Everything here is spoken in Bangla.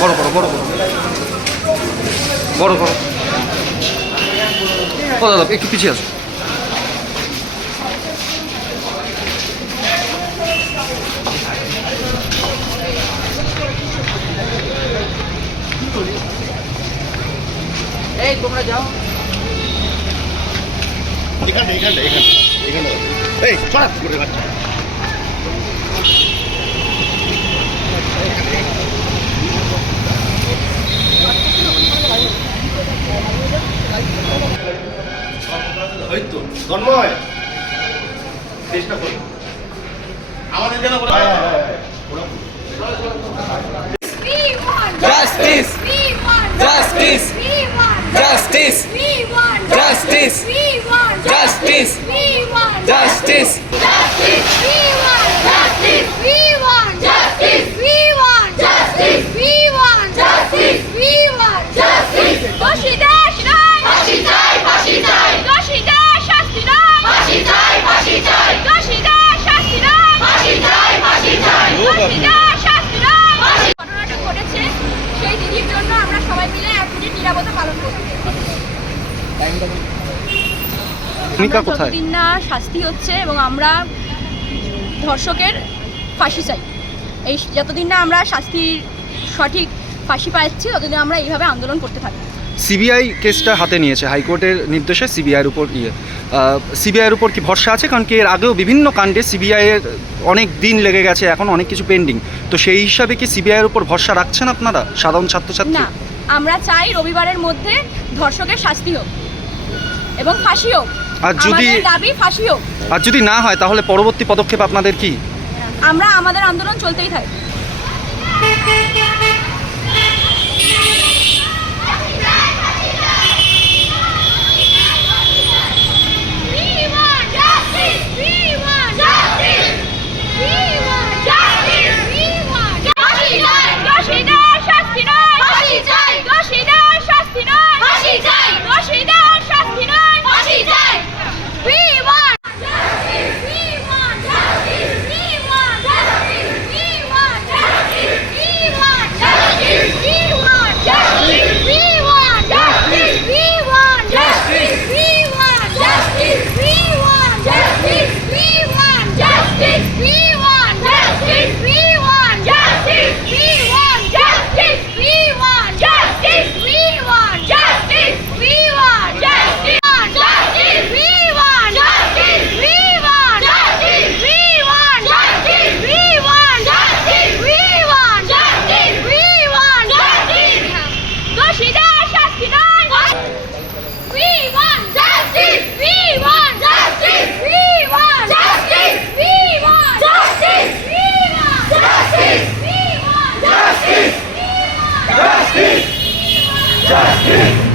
বড় করো বড় করো। বড় করো। ও দাদা একটু পিছিয়ে আসো। এই তোমরা যাও। এখানে এখানে এখানে এখানে। এই সরাস করে বাচ্চা ওই তো চেষ্টা করি আমাদের যেন Justice! Justice! Justice! Justice! Justice! Justice! ভূমিকা কোথায়? যতদিন না শাস্তি হচ্ছে এবং আমরা ধর্ষকের ফাঁসি চাই এই যতদিন না আমরা শাস্তির সঠিক ফাঁসি পাচ্ছি ততদিন আমরা এইভাবে আন্দোলন করতে থাকি। সিবিআই কেসটা হাতে নিয়েছে হাইকোর্টের নির্দেশে সিবিআইয়ের উপর ইয়ে। সিবিআইয়ের উপর কি ভরসা আছে? কারণ কি এর আগেও বিভিন্ন কাণ্ডে সিবিআইয়ের অনেক দিন লেগে গেছে এখন অনেক কিছু পেন্ডিং। তো সেই হিসাবে কি সিবিআইয়ের উপর ভরসা রাখছেন আপনারা সাধারণ ছাত্রছাত্রী? আমরা চাই রবিবারের মধ্যে ধর্ষকের শাস্তি হোক এবং ফাঁসি হোক। আর যদি- দাবি ফাঁসি হোক আর যদি না হয় তাহলে পরবর্তী পদক্ষেপ আপনাদের কি? আমরা আমাদের আন্দোলন চলতেই থাকবে Justice!